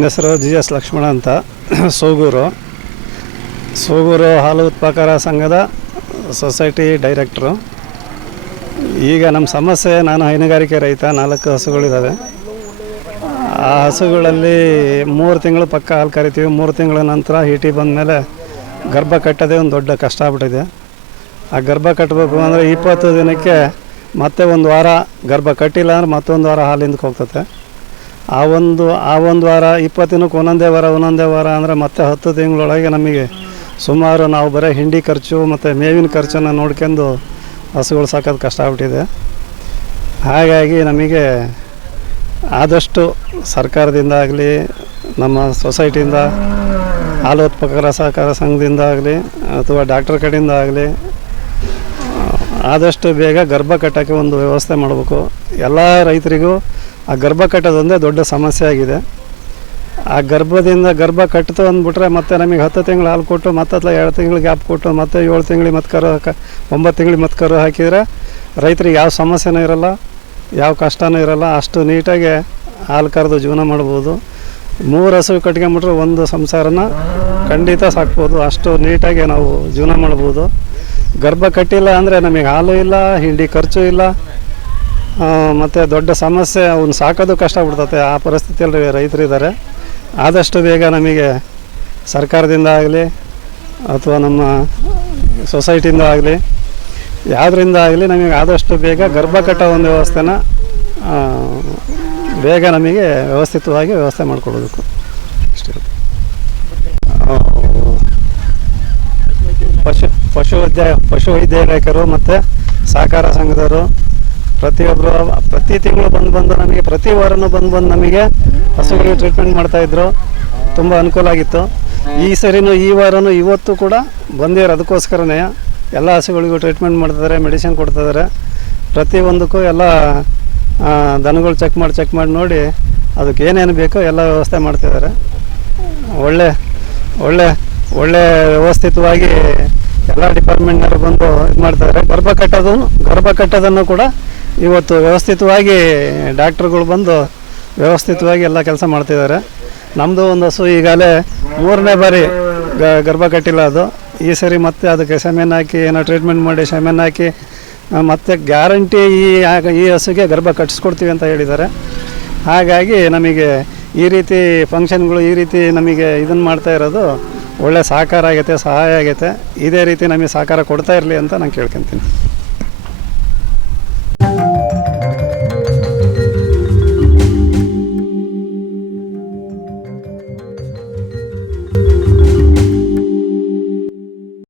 ನನ್ನ ಹೆಸರು GS ಲಕ್ಷ್ಮಣ ಅಂತ, ಸೋಗೂರು ಹಾಲು ಉತ್ಪಾದಕರ ಸಂಘದ ಸೊಸೈಟಿ ಡೈರೆಕ್ಟ್ರು. ಈಗ ನಮ್ಮ ಸಮಸ್ಯೆ, ನಾನು ಹೈನುಗಾರಿಕೆ ರೈತ, 4 ಹಸುಗಳಿದ್ದಾವೆ. ಆ ಹಸುಗಳಲ್ಲಿ 3 ತಿಂಗಳು ಪಕ್ಕ ಹಾಲು ಕರಿತೀವಿ. 3 ತಿಂಗಳ ನಂತರ ಹೀಟಿ ಬಂದ ಮೇಲೆ ಗರ್ಭ ಕಟ್ಟೋದೇ ಒಂದು ದೊಡ್ಡ ಕಷ್ಟ ಆಗ್ಬಿಟ್ಟಿದೆ. ಆ ಗರ್ಭ ಕಟ್ಟಬೇಕು ಅಂದರೆ 20 ದಿನಕ್ಕೆ ಮತ್ತೆ 1 ವಾರ ಗರ್ಭ ಕಟ್ಟಿಲ್ಲ ಅಂದರೆ ಮತ್ತೊಂದು ವಾರ ಹಾಲಿಂದಕ್ಕೆ ಹೋಗ್ತದೆ. ಆ ಒಂದು ವಾರ 20 ದಿನಕ್ಕೆ ಒಂದೊಂದೇ ವಾರ ಅಂದರೆ ಮತ್ತೆ 10 ತಿಂಗಳೊಳಗೆ ನಮಗೆ ಸುಮಾರು ನಾವು ಬರೀ ಹಿಂಡಿ ಖರ್ಚು ಮತ್ತು ಮೇವಿನ ಖರ್ಚನ್ನು ನೋಡ್ಕೊಂಡು ಹಸುಗಳು ಸಾಕೋದು ಕಷ್ಟ ಆಗ್ಬಿಟ್ಟಿದೆ. ಹಾಗಾಗಿ ನಮಗೆ ಆದಷ್ಟು ಸರ್ಕಾರದಿಂದ ಆಗಲಿ, ನಮ್ಮ ಸೊಸೈಟಿಯಿಂದ, ಹಾಲು ಉತ್ಪಾದಕರ ಸಹಕಾರ ಸಂಘದಿಂದ ಆಗಲಿ ಅಥವಾ ಡಾಕ್ಟರ್ ಕಡೆಯಿಂದ ಆಗಲಿ ಆದಷ್ಟು ಬೇಗ ಗರ್ಭ ಕಟ್ಟೋಕ್ಕೆ ಒಂದು ವ್ಯವಸ್ಥೆ ಮಾಡಬೇಕು. ಎಲ್ಲ ರೈತರಿಗೂ ಆ ಗರ್ಭ ಕಟ್ಟೋದೊಂದೇ ದೊಡ್ಡ ಸಮಸ್ಯೆ ಆಗಿದೆ. ಆ ಗರ್ಭ ಕಟ್ಟಿತು ಅಂದ್ಬಿಟ್ರೆ ಮತ್ತೆ ನಮಗೆ 10 ತಿಂಗಳು ಹಾಲು ಕೊಟ್ಟು ಮತ್ತೆ 2 ತಿಂಗಳು ಗ್ಯಾಪ್ ಕೊಟ್ಟು ಮತ್ತೆ 7 ತಿಂಗಳಿಗೆ ಮತ್ತೆ ಕರು 9 ತಿಂಗಳಿಗೆ ಮತ್ತೆ ಕರು ಹಾಕಿದರೆ ರೈತರಿಗೆ ಯಾವ ಸಮಸ್ಯೆನೂ ಇರೋಲ್ಲ, ಯಾವ ಕಷ್ಟನೂ ಇರೋಲ್ಲ. ಅಷ್ಟು ನೀಟಾಗಿ ಹಾಲು ಕರೆದು ಜೀವನ ಮಾಡ್ಬೋದು. 3 ಹಸು ಕಟ್ಕೊಂಬಿಟ್ರೆ ಒಂದು ಸಂಸಾರನ ಖಂಡಿತ ಸಾಕ್ಬೋದು. ಅಷ್ಟು ನೀಟಾಗಿ ನಾವು ಜೀವನ ಮಾಡ್ಬೋದು. ಗರ್ಭ ಕಟ್ಟಿಲ್ಲ ಅಂದರೆ ನಮಗೆ ಹಾಲು ಇಲ್ಲ, ಹಿಂಡಿ ಖರ್ಚು ಇಲ್ಲ, ಮತ್ತು ದೊಡ್ಡ ಸಮಸ್ಯೆ, ಅವ್ನು ಸಾಕೋದು ಕಷ್ಟ ಬಿಡ್ತತೆ. ಆ ಪರಿಸ್ಥಿತಿಯಲ್ಲಿ ರೈತರಿದ್ದಾರೆ. ಆದಷ್ಟು ಬೇಗ ನಮಗೆ ಸರ್ಕಾರದಿಂದ ಆಗಲಿ ಅಥವಾ ನಮ್ಮ ಸೊಸೈಟಿಯಿಂದ ಆಗಲಿ ಯಾವುದರಿಂದ ಆಗಲಿ ನಮಗೆ ಆದಷ್ಟು ಬೇಗ ಗರ್ಭ ಕಟ್ಟೋ ಒಂದು ವ್ಯವಸ್ಥೆನ ಬೇಗ ನಮಗೆ ವ್ಯವಸ್ಥಿತವಾಗಿ ವ್ಯವಸ್ಥೆ ಮಾಡಿಕೊಡಬೇಕು ಅಷ್ಟೇ. ಪಶು ವೈದ್ಯಾಲಯಕರು ಮತ್ತು ಸಹಕಾರ ಸಂಘದವರು ಪ್ರತಿಯೊಬ್ಬರು ಪ್ರತಿ ತಿಂಗಳು ಬಂದು ನಮಗೆ ಪ್ರತಿ ವಾರನೂ ಬಂದು ನಮಗೆ ಹಸುಗಳಿಗೆ ಟ್ರೀಟ್ಮೆಂಟ್ ಮಾಡ್ತಾಯಿದ್ರು. ತುಂಬ ಅನುಕೂಲ ಆಗಿತ್ತು. ಈ ಸರಿನೂ ಈ ವಾರನೂ ಇವತ್ತು ಕೂಡ ಬಂದಿರೋ ಅದಕ್ಕೋಸ್ಕರನೇ ಎಲ್ಲ ಹಸುಗಳಿಗೂ ಟ್ರೀಟ್ಮೆಂಟ್ ಮಾಡ್ತಿದ್ದಾರೆ, ಮೆಡಿಸಿನ್ ಕೊಡ್ತಿದ್ದಾರೆ. ಪ್ರತಿಯೊಂದಕ್ಕೂ ಎಲ್ಲ ದನಗಳು ಚೆಕ್ ಮಾಡಿ ನೋಡಿ ಅದಕ್ಕೆ ಏನೇನು ಬೇಕೋ ಎಲ್ಲ ವ್ಯವಸ್ಥೆ ಮಾಡ್ತಿದ್ದಾರೆ. ಒಳ್ಳೆ ವ್ಯವಸ್ಥಿತವಾಗಿ ಎಲ್ಲ ಡಿಪಾರ್ಟ್ಮೆಂಟ್ನವರು ಬಂದು ಇದು ಮಾಡ್ತಿದ್ದಾರೆ. ಗರ್ಭ ಕಟ್ಟೋದನ್ನು ಕೂಡ ಇವತ್ತು ವ್ಯವಸ್ಥಿತವಾಗಿ ಡಾಕ್ಟ್ರುಗಳು ಬಂದು ವ್ಯವಸ್ಥಿತವಾಗಿ ಎಲ್ಲ ಕೆಲಸ ಮಾಡ್ತಿದ್ದಾರೆ. ನಮ್ಮದು ಒಂದು ಹಸು ಈಗಾಗಲೇ 3ನೇ ಬಾರಿ ಗರ್ಭ ಕಟ್ಟಿಲ್ಲ. ಅದು ಈ ಸರಿ ಮತ್ತೆ ಅದಕ್ಕೆ ಸೆಮೆನ್ ಹಾಕಿ ಏನೋ ಟ್ರೀಟ್ಮೆಂಟ್ ಮಾಡಿ ಸೆಮೆನ್ ಹಾಕಿ ಮತ್ತೆ ಗ್ಯಾರಂಟಿ ಈ ಹಸುಗೆ ಗರ್ಭ ಕಟ್ಟಿಸ್ಕೊಡ್ತೀವಿ ಅಂತ ಹೇಳಿದ್ದಾರೆ. ಹಾಗಾಗಿ ನಮಗೆ ಈ ರೀತಿ ಫಂಕ್ಷನ್ಗಳು ಈ ರೀತಿ ನಮಗೆ ಇದನ್ನು ಮಾಡ್ತಾ ಇರೋದು ಒಳ್ಳೆ ಸಹಕಾರ ಆಗೈತೆ, ಸಹಾಯ ಆಗೈತೆ. ಇದೇ ರೀತಿ ನಮಗೆ ಸಹಕಾರ ಕೊಡ್ತಾ ಇರಲಿ ಅಂತ ನಾನು ಕೇಳ್ಕೊತೀನಿ.